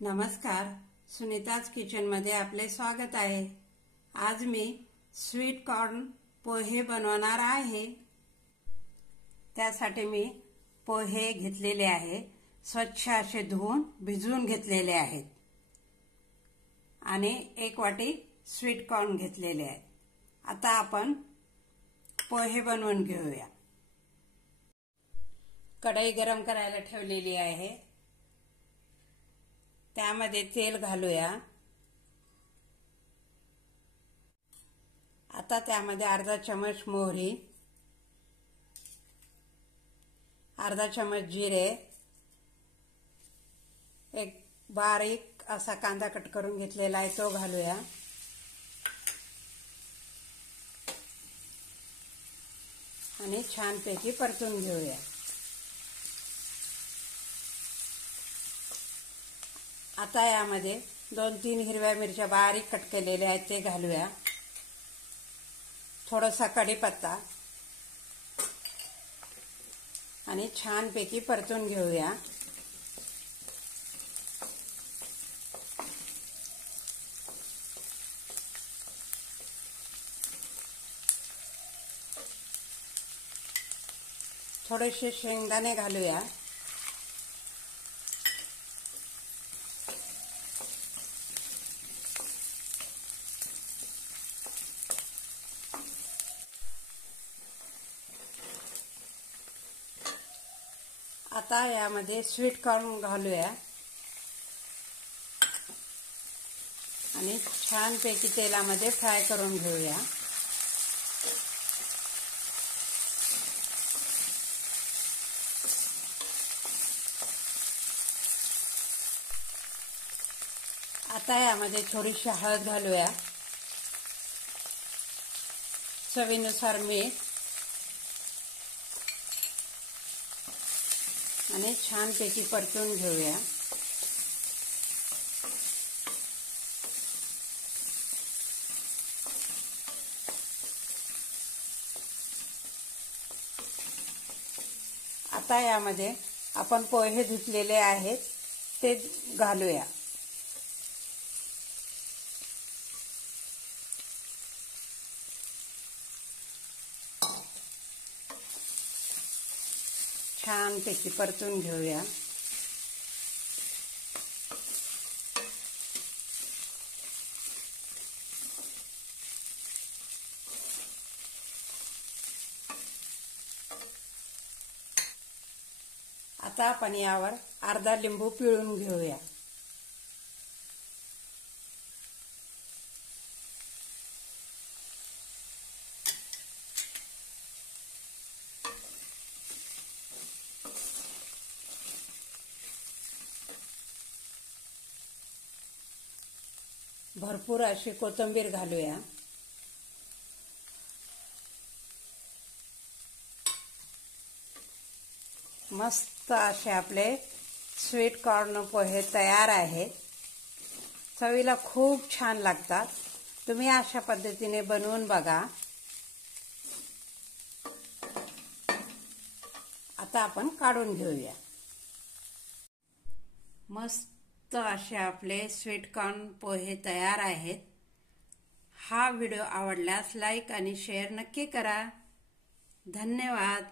नमस्कार, सुनीताज किचनमध्ये आपले स्वागत आहे। आज मी स्वीट कॉर्न पोहे बनवणार आहे। त्यासाठी मी पोहे घेतलेले आहे, स्वच्छ असे धुवून भिजवून घेतलेले आहेत आणि 1 वाटी स्वीट कॉर्न घेतलेले आहे। आता आपण पोहे बनवून घेऊया। कढई गरम करायला ठेवलेली आहे, त्यामध्ये तेल घालूया। आता त्यामध्ये अर्धा चमच मोहरी, अर्धा चमच जिरे, एक बारीक असा कांदा कट करून घेतलेला आहे तो घालूया। आणि छानपैकी परतून घेऊया। आता यामध्ये 2-3 हिरव्या मिरच्या बारीक कट केलेल्या आहेत ते घालूया। थोडासा कढीपत्ता आणि छानपैकी परतून घेऊया। थोडेसे शेंगदाणे घालूया। आता यामध्ये स्वीट कॉर्न घालूया आणि छानपैकी तेलामध्ये फ्राय करून घेऊया। आता यामध्ये थोडीशी हळद घालूया, चवीनुसार मीठ आणि छानपैकी परतून घेऊया। आता यामध्ये आपण पोहे धुतलेले आहेत ते घालूया। छानपैकी परतून घेऊया। आता आपण यावर अर्धा लिंबू पिळून घेऊया। भरपूर अशी कोथिंबीर घालूया। मस्त असे आपले स्वीट कॉर्न पोहे तयार आहेत। चवीला खूप छान लागतात। तुम्ही अशा पद्धतीने बनवून बघा। आता आपण काढून घेऊया। मस्त असे आपले स्वीट कॉर्न पोहे तयार आहेत। हा व्हिडिओ आवडल्यास लाईक आणि शेअर नक्की करा। धन्यवाद।